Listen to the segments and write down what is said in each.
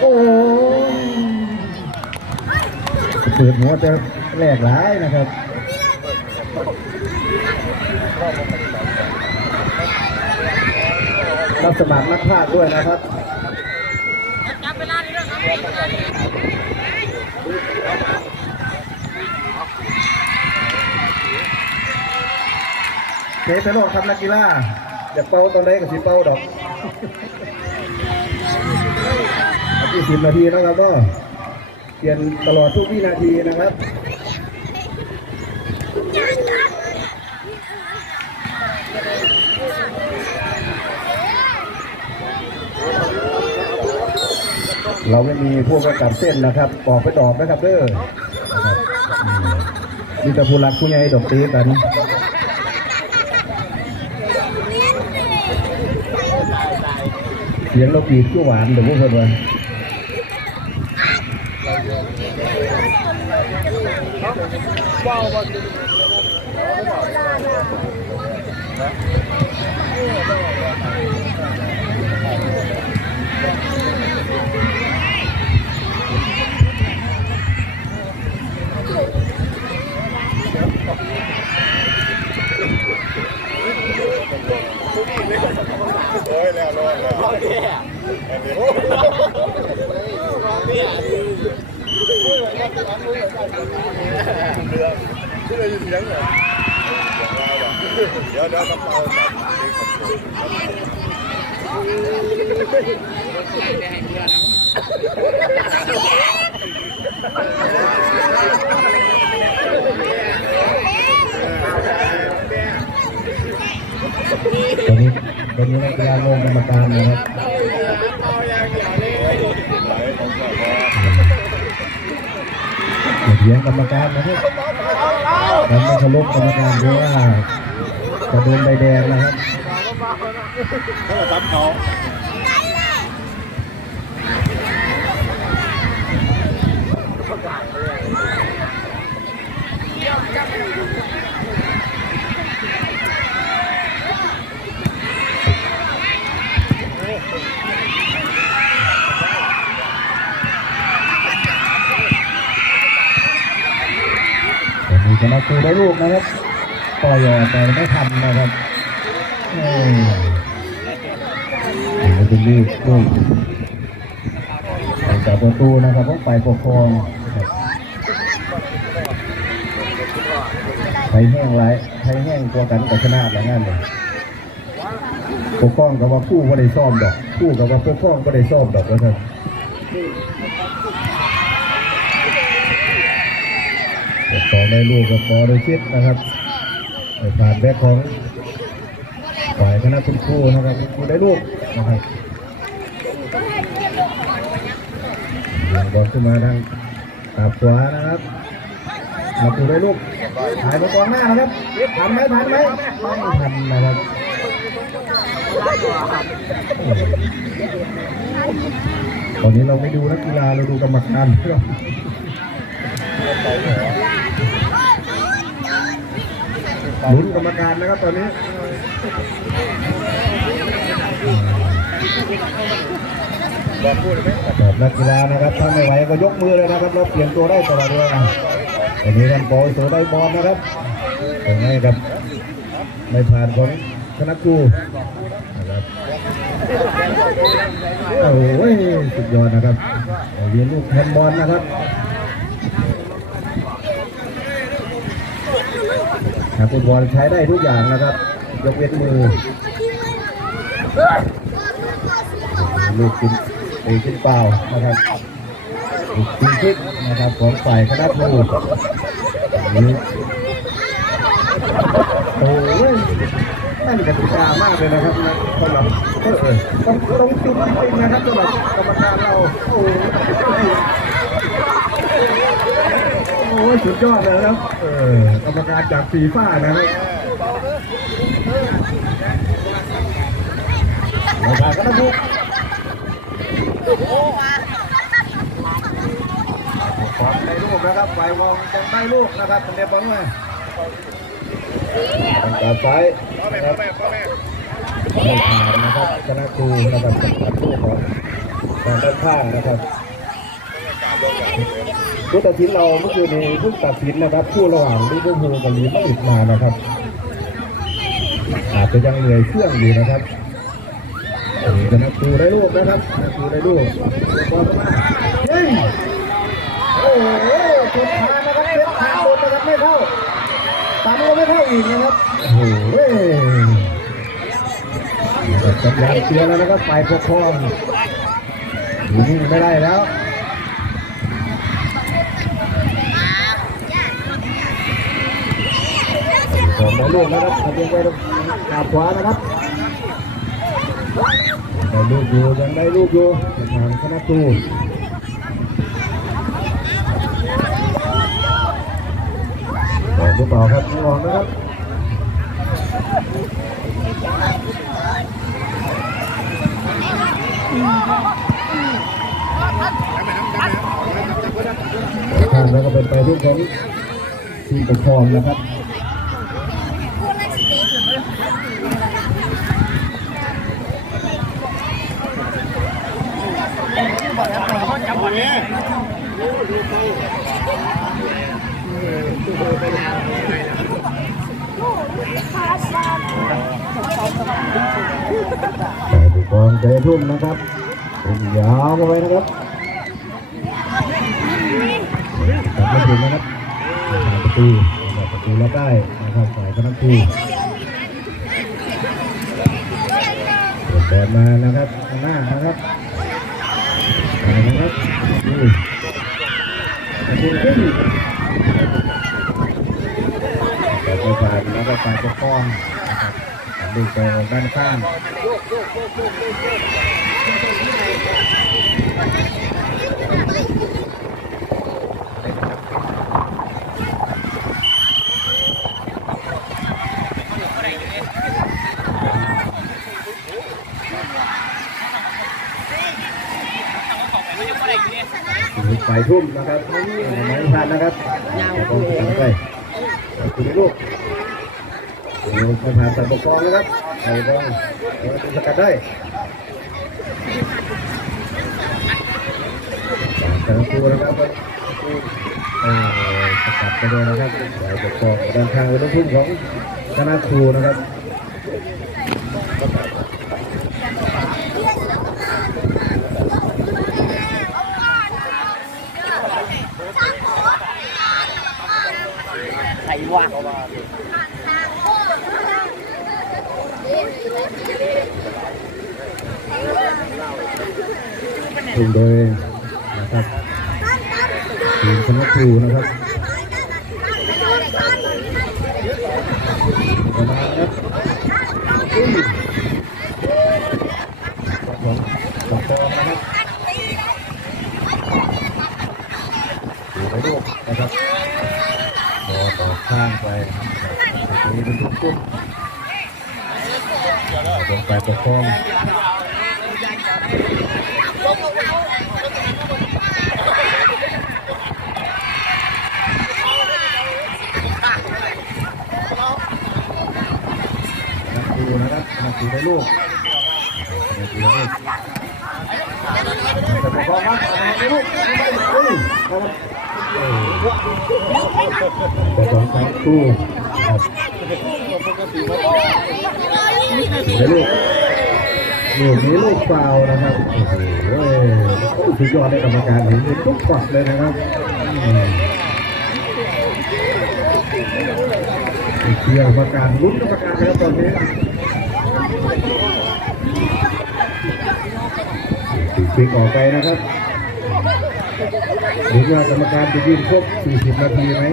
โอ้เปิดหัวจะแหลกหลายนะครับรับสมัครนักพากด้วยนะครับเทสโลกครับนักกีฬาอยากเป่าตอนใดก็สิเป่าดอก ที่สิบนาทีนะครับก็เปลี่ยนตลอดทุกวินาทีนะครับเราไม่มีพวกกระกับเส้นนะครับปอกไปดอกนะครับเด้อนะครับอืมมีแต่ผู้รักผู้ใหญ่ดอกตีกันเสียงเราปีกชั่วหวานเดี๋ยวพวกเพื่อน ว่ ตอนนี้ตอนนี้นักกีฬาลงกรรมการนะครับอย่าเถียงกรรมการนะครับเราไม่เคารพกรรมการเพราะว่าจะโดนใบแดงนะครับแต่มีช นะครูได้ลูกนะครับต่อยอแต่ไม่ทำนะครับเอ้ยเป็นลูกลูก จากประตูนะครับพวกไปปกครองไทยแห้งไรไทยแห้งตัวกันกับชนะอะไรงั้นเลยปกครองกับว่าคู่ก็ได้ซ่อมดอกคู่กับว่าปกครองก็ได้ซ่อมดอกแล้วครับต่อในลูกกับต่อโดยชิดนะครับผ่านแบ็คของฝ่ายคณะคุณครูนะครับคุณครูได้ลูกนะครับ บอลขึ้นมาทางตาขวานะครับมาคุณได้ลูกถ่ายมากองหน้านะครับทันไหมทันไหมไม่ทันนะครับตอนนี้เราไม่ดูนักกีฬาเราดูกรรมการครับลุ้นกรรมการนะครับตอนนี้ นักกีฬานะครับถ้าไม่ไหวก็ยกมือเลยนะครับเราเปลี่ยนตัวได้ตลอดเวลาตอนนี้ท่านปอยโสได้บอลนะครับตรงนี้ครับไม่ผ่านของคณะครูนะครับโอ้ยสุดยอดนะครับเรียนลูกแทนบอลนะครับนักฟุตบอลใช้ได้ทุกอย่างนะครับยกเว้นมือลูกกิน ตีขึ้นเปล่านะครับลูกกินขึ้นนะครับของฝ่ายคณะครูนี่โอ้ยนั่นกติกามากเลยนะครับสำหรับเออเออต้องต้องจุดจริงนะครับสำหรับกรรมการเราโอ้โอ้ยสุดยอดเลยนะครับเออกรรมการจากฟีฟ่านะครับกรรมการคณะค รูความได้ลูกนะครับฝ่ายวองยังได้ลูกนะครับเรียบอยเลยทางการไฟนะครับไม่ผ่านนะครับชนะครูนะครับจากลูกของทางด้านข้างนะครับผู้ตัดสินเราเมื่อคืนนี้เพิ่งตัดสินนะครับคู่ระหว่างลิเวอร์พูลกับลีมาดริดมานะครับ อาจจะยังเหนื่อยเครื่องอยู่นะครับอันนี้ก็นักดูได้ลูกนะครับชนักดูได้ลูกบอลมาเฮ้ย จ็บขานะครับเจ็บขาโดนนะครับไม่เข้าตามก็ไม่เข้าอีกนะครับโอ้โหสัญญาณเตือนแล้วนะครับฝ่ายปกครองอยู่นิ่ไม่ได้แล้วผมได้ลูกนะครับทะเบียนไปขาขวานะครับได้ลูกอยู่ยังได้ลูกอยู่ทางคณะครู แต่ลูกเปล่าครับไม่ออกนะครับข้างแล้วก็เป็นไปที่ของทีมปกครองนะครับ แต่ผู้กองเตะทุ่มนะครับเป็น ยาวมาไว้นะครับตัดไม่ถึงนะครับผ่านประตูผ่านประตูแล้วได้นะครับฝ่ายคณะครูเปิดแบบมานะครับหน้านะครับนะครับนี่ประตูขึ้นแต่ไปผ่านแล้วก็ฝ่ายปกครองนะครับดลูไปด้านข้าง ไฟทุ่มนะครับไม่ทันนะครับต้องทำไปคุณลูกลูกไม่ผ่านสันปกครองนะครับไอ้บอลเราจะสกัดได้ สามตัวนะครับเออสกัดไปเลยนะครับสายปกครองด้านข้างเป็นทุ่มของคณะครูนะครับใครวะ ทีมโดยนะครับทีมคณะครูนะครับมาณนะครับอุ้ยของสองฟอนะครับไปลูกนะครับบอลต่อข้างไปตรงนี้เป็นตุ้มๆลงไปปกครอง นักดู นะครับนักดูได้ลูกนักดูได้ลูกแต่พอมาได้ลูกอุ้ยแต่สองครั้งคู่ครับได้ลูกลูกนี้ลูกฟาวนะครับโอ้โหโอ้สุดยอดในกรรมการเห็นเห็นทุกฝักเลยนะครับอืมเชียร์ประกาศลุ้นกรรมการนะครับตอนนี้ ติดออกไปนะครับหรือว่ากรรมการจะยืนครบ 40 นาทีไหม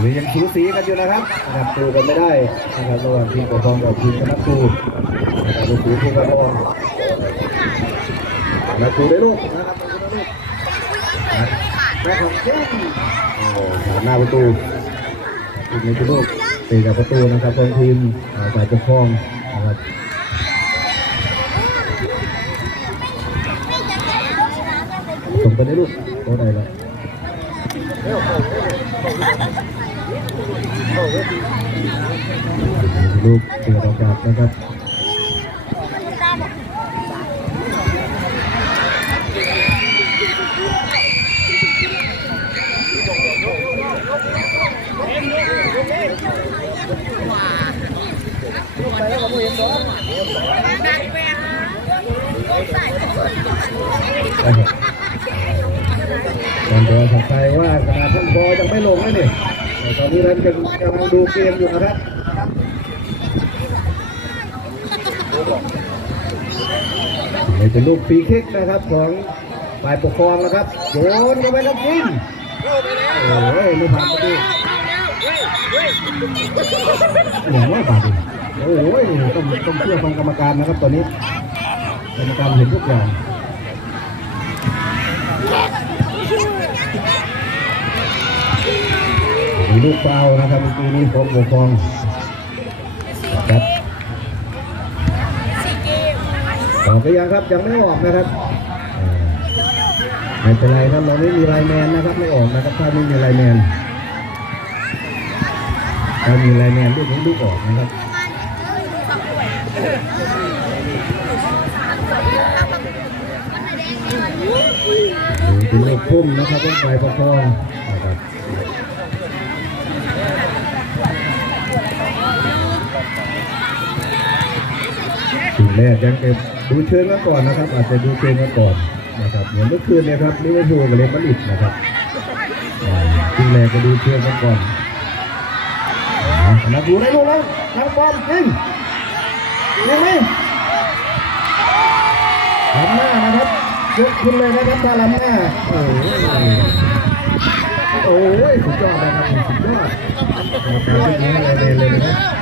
หรือยังสูสีกันอยู่นะครับนะครับดูกันไม่ได้นะครับระหว่างทีมปกครองกับทีมคณะครูนะครับดูสีผู้กระพองคณะครูได้ลูกนะครับแม่ของเจ้โอ้ผ่าหน้าประตูทีมนี้เป็นลูกตีกับประตูนะครับของทีมอ่าฝ่ายปกครองนะครับส่งไปได้ลูกโอ้ได้แล้ว ลูกเปิดโอกาสนะครับตอนตัวสักใจว่าขนาดท่านบอยังไม่ลงเลยนี่ ตอนนี้ท่ากำลังดูเกมอยู่นะครับนี่เป็นลูกฟรีคิกนะครับของฝ่ายปกครองนะครับโยนเข้าไปครับยิงโอ้ยไม่ผ่านไประตูอย่างว่าบาดเลยโอ้ยต้องต้องเชื่อฟังกรรมการนะครับตอนนี้กรรมการเห็นทุกอย่าง ลูกเปล่านะครับเมื่อกี้นี้ผมปกครองครับออกไปยังครับยังไม่ออกนะครับไม่เป็นไรครับเราไม่มีไลน์แมนนะครับไม่ออกนะครับถ้าไม่มีไลน์แมนถ้ามีไลน์แมนลูกนี้ลูกออกนะครับเป็นลูกพุ่มนะครับเป็นฝ่ายปรองนะครับสิ่ง แรกยังเก็บดูเชิงกันก่อนนะครับ อาจจะดูเชิงกันก่อนนะครับเหมือนเมื่อคืนเนี่ยครับลิเวอร์พูลกับเรอัลมาดริดนะครับอ่าสิ่งแรกก็ดูเชิงกันก่อนนักดูได้ลูกแล้วนักบอลยิงยิงไหมล้ำหน้านะครับยกขึ้นเลยนะครับถ้าล้ำหน้าโอ้ยโอ้ยสุดยอดนะครับสุดยอดการเล่นนี้เลยเลยเลยนะครับ